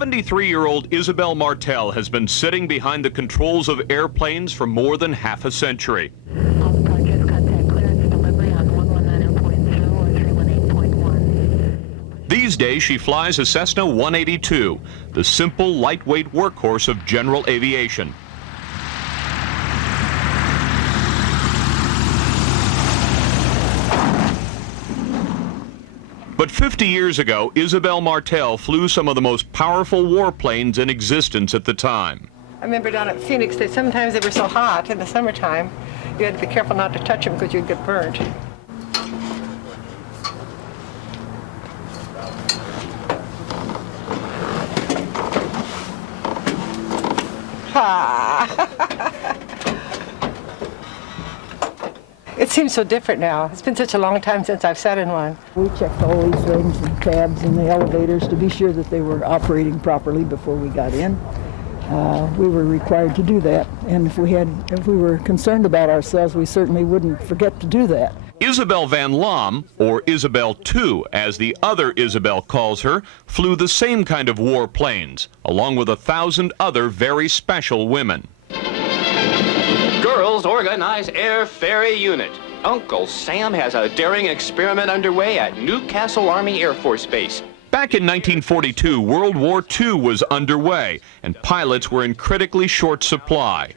73-year-old Isabel Martel has been sitting behind the controls of airplanes for more than half a century. All approaches, contact clearance delivery on 119.0 or 318.1. These days, she flies a Cessna 182, the simple, lightweight workhorse of general aviation. But 50 years ago, Isabel Martel flew some of the most powerful warplanes in existence at the time. I remember down at Phoenix that sometimes they were so hot in the summertime, you had to be careful not to touch them because you'd get burned. It seems so different now. It's been such a long time since I've sat in one. We checked all these rings and tabs in the elevators to be sure that they were operating properly before we got in. We were required to do that, and if we were concerned about ourselves, we certainly wouldn't forget to do that. Isabel Van Loom, or Isabel II, as the other Isabel calls her, flew the same kind of warplanes, along with 1,000 other very special women. Girls Organized Air Ferry Unit. Uncle Sam has a daring experiment underway at Newcastle Army Air Force Base. Back in 1942, World War II was underway, and pilots were in critically short supply.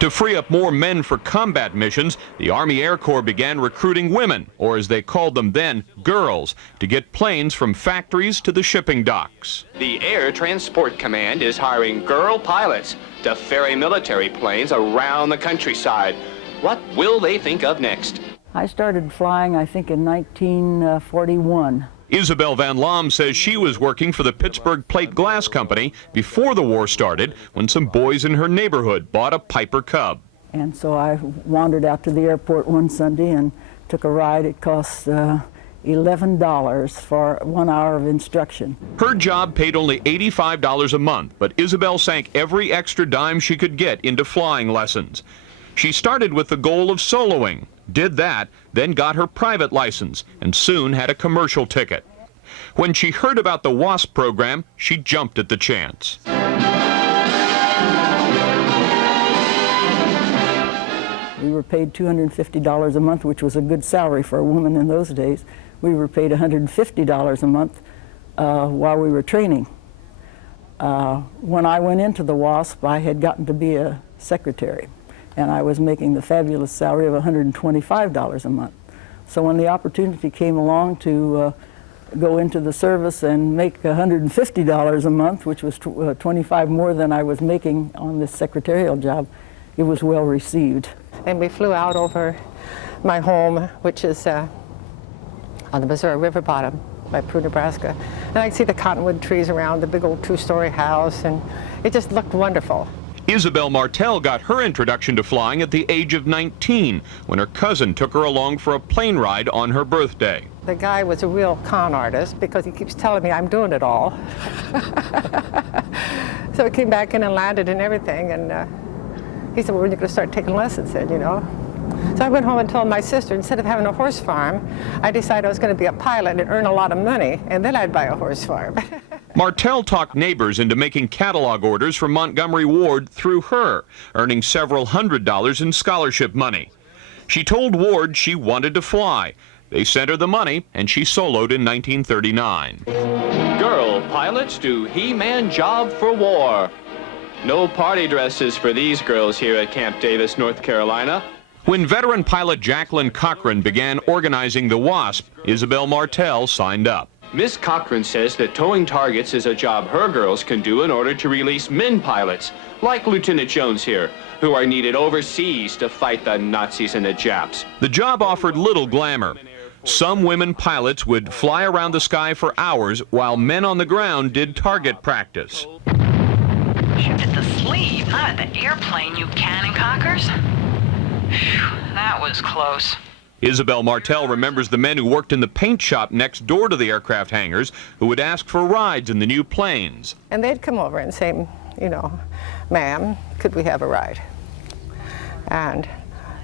To free up more men for combat missions, the Army Air Corps began recruiting women, or as they called them then, girls, to get planes from factories to the shipping docks. The Air Transport Command is hiring girl pilots to ferry military planes around the countryside. What will they think of next? I started flying, I think, in 1941. Isabel Van Loom says she was working for the Pittsburgh Plate Glass Company before the war started, when some boys in her neighborhood bought a Piper Cub. And so I wandered out to the airport one Sunday and took a ride. It cost $11 for 1 hour of instruction. Her job paid only $85 a month, but Isabel sank every extra dime she could get into flying lessons. She started with the goal of soloing, did that, then got her private license, and soon had a commercial ticket. When she heard about the WASP program, she jumped at the chance. We were paid $250 a month, which was a good salary for a woman in those days. We were paid $150 a month while we were training. When I went into the WASP, I had gotten to be a secretary, and I was making the fabulous salary of $125 a month. So when the opportunity came along to go into the service and make $150 a month, which was $25 more than I was making on this secretarial job, it was well received. And we flew out over my home, which is on the Missouri River bottom by Prue, Nebraska. And I could see the cottonwood trees around the big old two-story house, and it just looked wonderful. Isabel Martel got her introduction to flying at the age of 19, when her cousin took her along for a plane ride on her birthday. The guy was a real con artist because he keeps telling me I'm doing it all. So I came back in and landed and everything, and he said, well, when are you going to start taking lessons then, you know? So I went home and told my sister, instead of having a horse farm, I decided I was going to be a pilot and earn a lot of money, and then I'd buy a horse farm. Martel talked neighbors into making catalog orders for Montgomery Ward through her, earning several $100s in scholarship money. She told Ward she wanted to fly. They sent her the money, and she soloed in 1939. Girl pilots do He-Man job for war. No party dresses for these girls here at Camp Davis, North Carolina. When veteran pilot Jacqueline Cochran began organizing the WASP, Isabel Martel signed up. Miss Cochran says that towing targets is a job her girls can do in order to release men pilots, like Lieutenant Jones here, who are needed overseas to fight the Nazis and the Japs. The job offered little glamour. Some women pilots would fly around the sky for hours while men on the ground did target practice. Shoot at the sleeve, not at the airplane, you cannon cockers. Phew, that was close. Isabel Martel remembers the men who worked in the paint shop next door to the aircraft hangars who would ask for rides in the new planes. And they'd come over and say, you know, ma'am, could we have a ride? And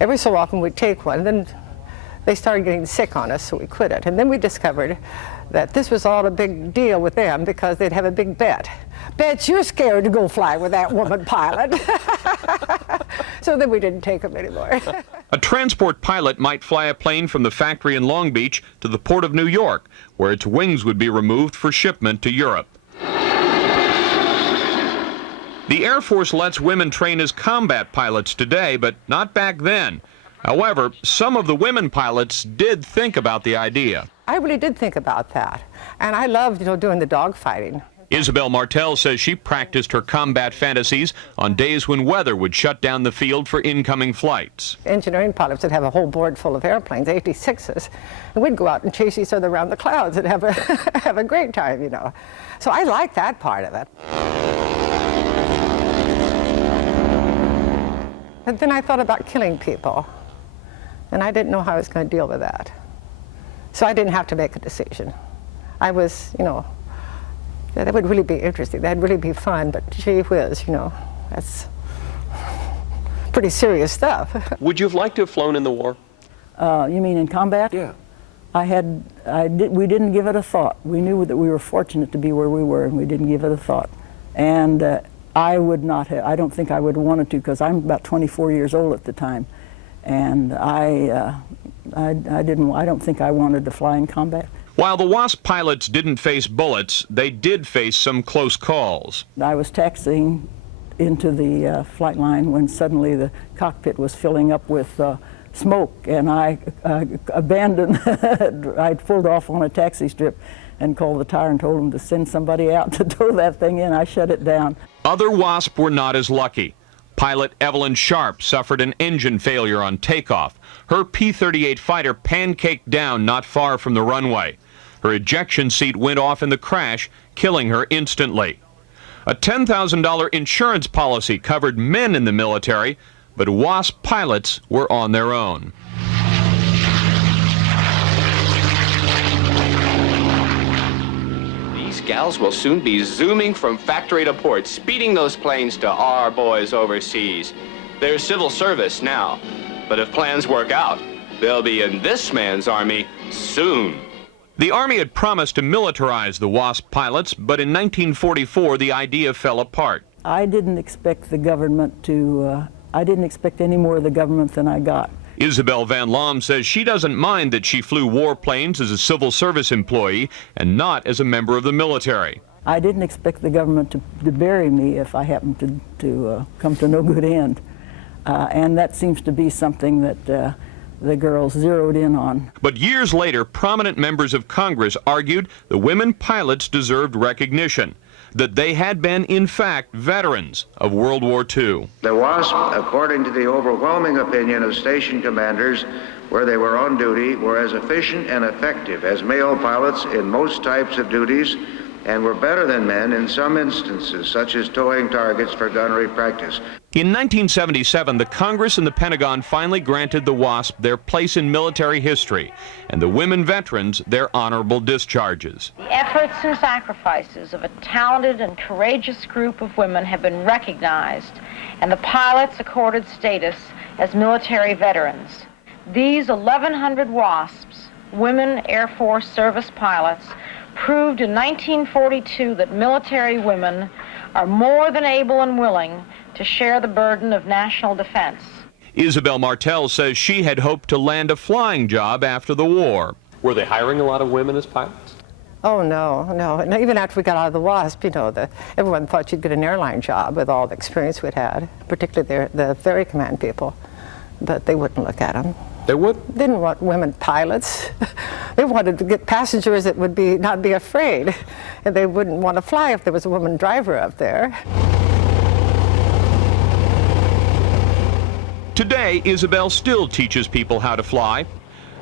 every so often we'd take one, and then they started getting sick on us, so we quit it. And then we discovered that this was all a big deal with them because they'd have a big bet. Bet you're scared to go fly with that woman pilot. So then we didn't take them anymore. A transport pilot might fly a plane from the factory in Long Beach to the port of New York, where its wings would be removed for shipment to Europe. The Air Force lets women train as combat pilots today, but not back then. However, some of the women pilots did think about the idea. I really did think about that. And I loved, doing the dogfighting. Isabel Martel says she practiced her combat fantasies on days when weather would shut down the field for incoming flights. Engineering pilots would have a whole board full of airplanes, 86s, and we'd go out and chase each other around the clouds and have a great time, So I like that part of it. And then I thought about killing people, and I didn't know how I was going to deal with that. So I didn't have to make a decision. I was, that would really be interesting. That'd really be fun, but gee whiz, that's pretty serious stuff. Would you have liked to have flown in the war? You mean in combat? Yeah. We didn't give it a thought. We knew that we were fortunate to be where we were, and we didn't give it a thought. And I don't think I would have wanted to, because I'm about 24 years old at the time. And I don't think I wanted to fly in combat. While the WASP pilots didn't face bullets, they did face some close calls. I was taxiing into the flight line when suddenly the cockpit was filling up with smoke, and I abandoned. I pulled off on a taxi strip and called the tower and told them to send somebody out to tow that thing in. I shut it down. Other WASP were not as lucky. Pilot Evelyn Sharp suffered an engine failure on takeoff. Her P-38 fighter pancaked down not far from the runway. Her ejection seat went off in the crash, killing her instantly. A $10,000 insurance policy covered men in the military, but WASP pilots were on their own. These gals will soon be zooming from factory to port, speeding those planes to our boys overseas. They're civil service now, but if plans work out, they'll be in this man's army soon. The Army had promised to militarize the WASP pilots, but in 1944 the idea fell apart. I didn't expect the government to, I didn't expect any more of the government than I got. Isabel Van Loom says she doesn't mind that she flew warplanes as a civil service employee and not as a member of the military. I didn't expect the government to bury me if I happened to come to no good end. And that seems to be something that the girls zeroed in on. But years later, prominent members of Congress argued the women pilots deserved recognition, that they had been, in fact, veterans of World War II. The WASP, according to the overwhelming opinion of station commanders where they were on duty, were as efficient and effective as male pilots in most types of duties, and were better than men in some instances, such as towing targets for gunnery practice. In 1977, the Congress and the Pentagon finally granted the WASP their place in military history, and the women veterans their honorable discharges. The efforts and sacrifices of a talented and courageous group of women have been recognized, and the pilots accorded status as military veterans. These 1,100 WASPs, women Air Force service pilots, proved in 1942 that military women are more than able and willing to share the burden of national defense. Isabel Martel says she had hoped to land a flying job after the war. Were they hiring a lot of women as pilots? Oh, no. And even after we got out of the WASP, everyone thought you'd get an airline job with all the experience we'd had, particularly the ferry command people, but they wouldn't look at them. They would? They didn't want women pilots. They wanted to get passengers that would not be afraid, and they wouldn't want to fly if there was a woman driver up there. Today, Isabel still teaches people how to fly.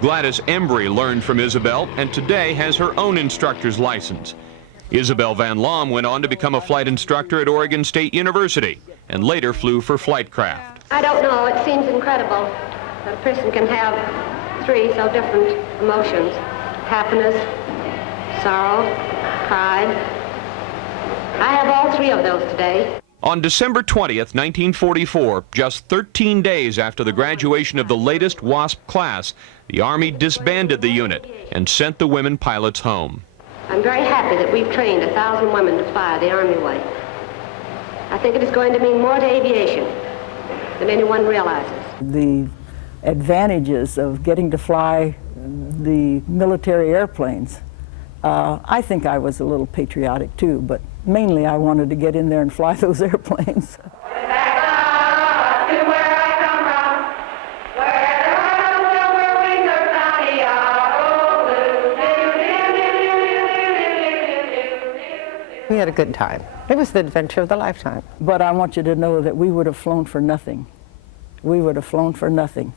Gladys Embry learned from Isabel and today has her own instructor's license. Isabel Van Loom went on to become a flight instructor at Oregon State University and later flew for Flightcraft. I don't know, it seems incredible that a person can have three so different emotions: happiness, sorrow, pride. I have all three of those today. On December 20th, 1944, just 13 days after the graduation of the latest WASP class, the Army disbanded the unit and sent the women pilots home. I'm very happy that we've trained 1,000 women to fly the Army way. I think it is going to mean more to aviation than anyone realizes. The advantages of getting to fly the military airplanes, I think I was a little patriotic too, but mainly I wanted to get in there and fly those airplanes. We had a good time. It was the adventure of the lifetime. But I want you to know that we would have flown for nothing. We would have flown for nothing